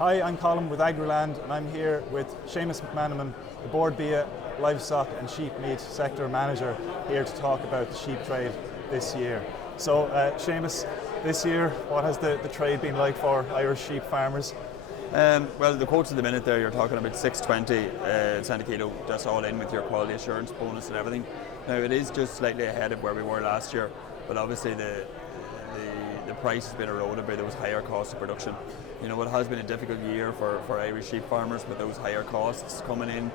Hi, I'm Colin with Agriland, and I'm here with Seamus McMenamin, the Board Bia Livestock and Sheep Meat Sector Manager, here to talk about the sheep trade this year. So, Seamus, this year, what has the trade been like for Irish sheep farmers? Well, the quotes at the minute there, you're talking about 620 cent a kilo, that's all in with your quality assurance bonus and everything. Now, it is just slightly ahead of where we were last year, but obviously the price has been eroded by those higher costs of production. You know, it has been a difficult year for Irish sheep farmers with those higher costs coming in,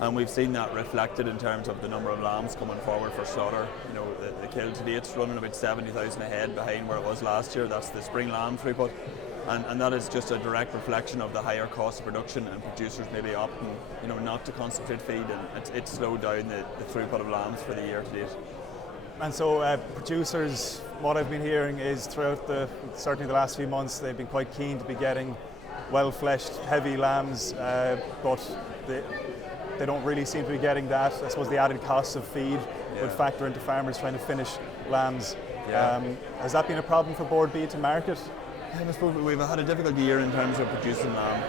and we've seen that reflected in terms of the number of lambs coming forward for slaughter. You know, the kill to date's running about 70,000 a head behind where it was last year. That's the spring lamb throughput, and that is just a direct reflection of the higher cost of production and producers maybe opting, you know, not to concentrate feed, and it's slowed down the throughput of lambs for the year to date. And so producers, what I've been hearing is throughout certainly the last few months, they've been quite keen to be getting well-fleshed, heavy lambs, but they don't really seem to be getting that. I suppose the added costs of feed would factor into farmers trying to finish lambs. Has that been a problem for Board B to market? I suppose we've had a difficult year in terms of producing lamb.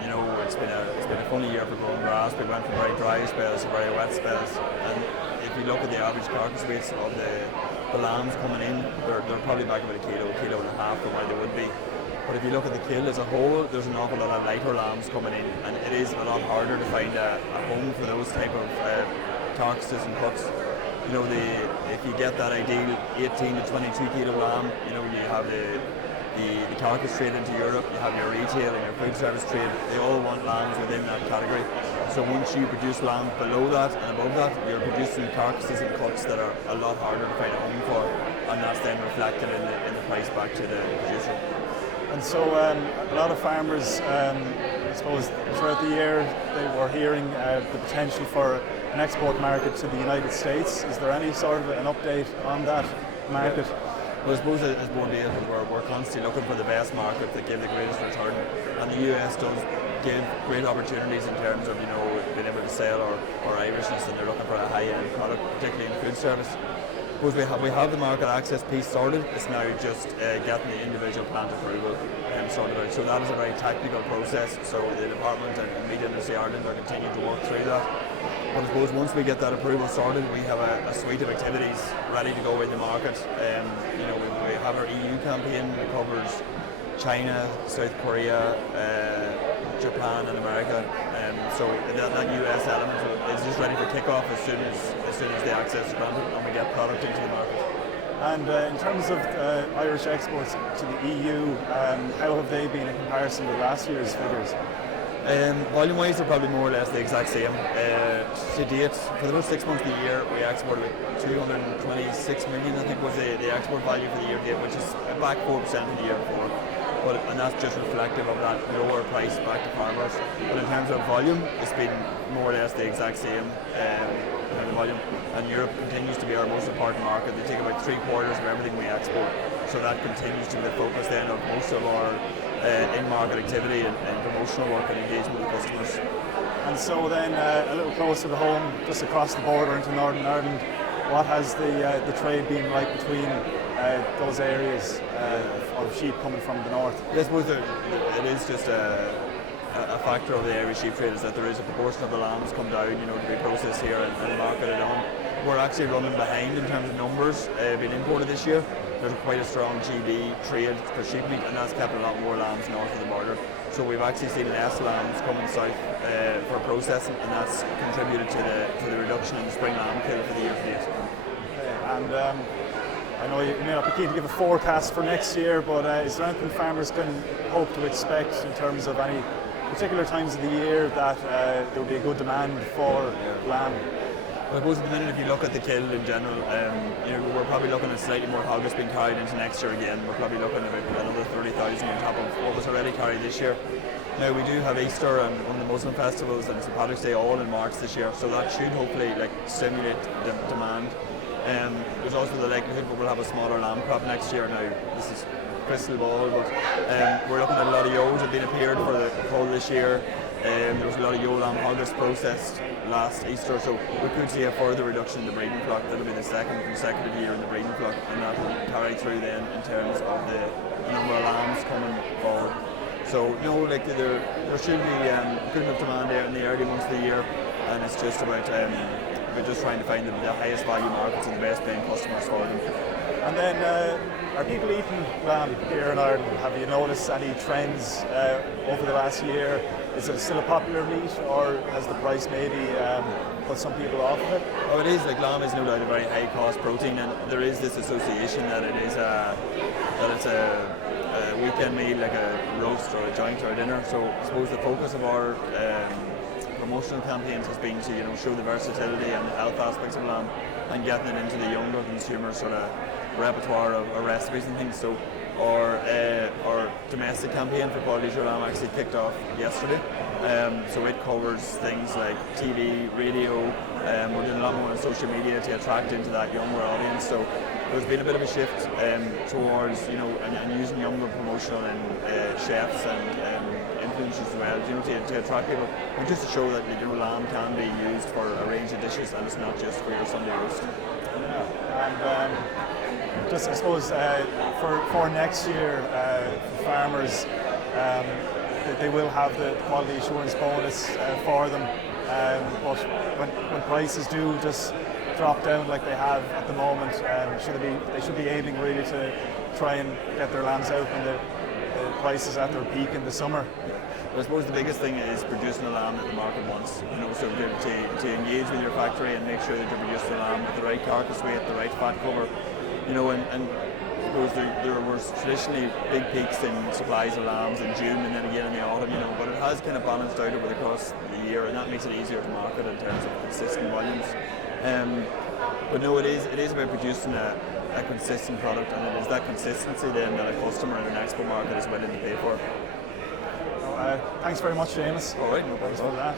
You know, it's been a funny year for growing grass. We went from very dry spells to very wet spells, and if you look at the average carcass weights of the lambs coming in, they're probably back about a kilo and a half from where they would be. But if you look at the kill as a whole, there's an awful lot of lighter lambs coming in, and it is a lot harder to find a home for those type of carcasses and cuts. You know, if you get that ideal 18 to 22 kilo lamb, you know, you have the carcass trade into Europe, you have your retail and your food service trade, they all want lambs within that category. So once you produce lamb below that and above that, you're producing carcasses and cuts that are a lot harder to find a home for, and that's then reflected in the price back to the producer. And so a lot of farmers, I suppose throughout the year, they were hearing the potential for an export market to the United States. Is there any sort of an update on that market? Well, I suppose as Board B, we're constantly looking for the best market that give the greatest return, and the US does give great opportunities in terms of, you know, being able to sell or Irishness, and they're looking for a high-end product, particularly in food service. Suppose we have the market access piece sorted. It's now just getting the individual plant approval sorted out. So that is a very technical process. So the department and Meat Industry Ireland are continuing to work through that. But I suppose once we get that approval sorted, we have a suite of activities ready to go in the market. You know, we have our EU campaign that covers China, South Korea, Japan, and America. So that US element is just ready for kick-off as soon as the access is granted and we get product into the market. And in terms of Irish exports to the EU, how have they been in comparison with last year's figures? Volume-wise, they're probably more or less the exact same. To date, for the first 6 months of the year, we exported 226 million, I think was the export value for the year to date, which is back 4% from the year before. And that's just reflective of that lower price back to farmers. But in terms of volume, it's been more or less the exact same volume. And Europe continues to be our most important market. They take about 3/4 of everything we export. So that continues to be the focus then of most of our in-market activity and promotional work and engagement with customers. And so then a little closer to home, just across the border into Northern Ireland, what has the trade been like between those areas of sheep coming from the north? I suppose it is just a factor of the Irish sheep trade is that there is a proportion of the lambs come down, you know, to be processed here and marketed on. We're actually running behind in terms of numbers being imported this year. There's quite a strong GB trade for sheep meat, and that's kept a lot more lambs north of the border. So we've actually seen less lambs coming south for processing, and that's contributed to the reduction in the spring lamb kill for the year to date. And I know you may not be keen to give a forecast for next year, but is there anything farmers can hope to expect in terms of any particular times of the year that there will be a good demand for lamb? Well, I suppose at the minute, if you look at the kill in general, you know, we're probably looking at slightly more hogs being carried into next year again. We're probably looking at about another 30,000 on top of what was already carried this year. Now we do have Easter and one of the Muslim festivals and St. Patrick's Day all in March this year, so that should hopefully stimulate the demand. There's also the likelihood that we'll have a smaller lamb crop next year. Now this is crystal ball, but we're looking at a lot of ewes that have been appeared for the cull this year. There was a lot of ewe lamb hoggers processed last Easter, so we could see a further reduction in the breeding flock. That'll be the second consecutive year in the breeding flock, and that will carry through then in terms of the number of lambs coming forward. So like there should be good enough demand there in the early months of the year, and it's just about just trying to find the highest value markets and the best paying customers for them. And then, are people eating lamb here in Ireland? Have you noticed any trends over the last year? Is it still a popular meat, or has the price maybe put some people off of it? Oh, it is. Like lamb is no doubt a very high cost protein, and there is this association that it's a weekend meal, like a roast or a joint or a dinner. So I suppose the focus of our promotional campaigns has been to show the versatility and the health aspects of lamb, and getting it into the younger consumers' sort of repertoire of recipes and things. So our domestic campaign for Quality Show Lamb actually kicked off yesterday. So it covers things like TV, radio. We're doing a lot more on social media to attract into that younger audience. So there's been a bit of a shift towards and using younger promotional and chefs and influencers as well, to attract people, and just to show that lamb can be used for a range of dishes, and it's not just for your Sunday roast. Yeah, and just I suppose for next year, for farmers, they will have the quality assurance bonus for them. But when prices do just drop down like they have at the moment, they should be aiming really to try and get their lambs out when the prices at their peak in the summer. I suppose the biggest thing is producing a lamb that the market wants. So to engage with your factory and make sure that you're producing a lamb with the right carcass weight, the right fat cover. And I suppose there were traditionally big peaks in supplies of lambs in June and then again in the autumn. But it has kind of balanced out over the course of the year, and that makes it easier to market in terms of consistent volumes. But no, it is about producing a consistent product, and it is that consistency then that a customer in an export market is willing to pay for. Thanks very much, Seamus. All right, no problem. Thanks for that.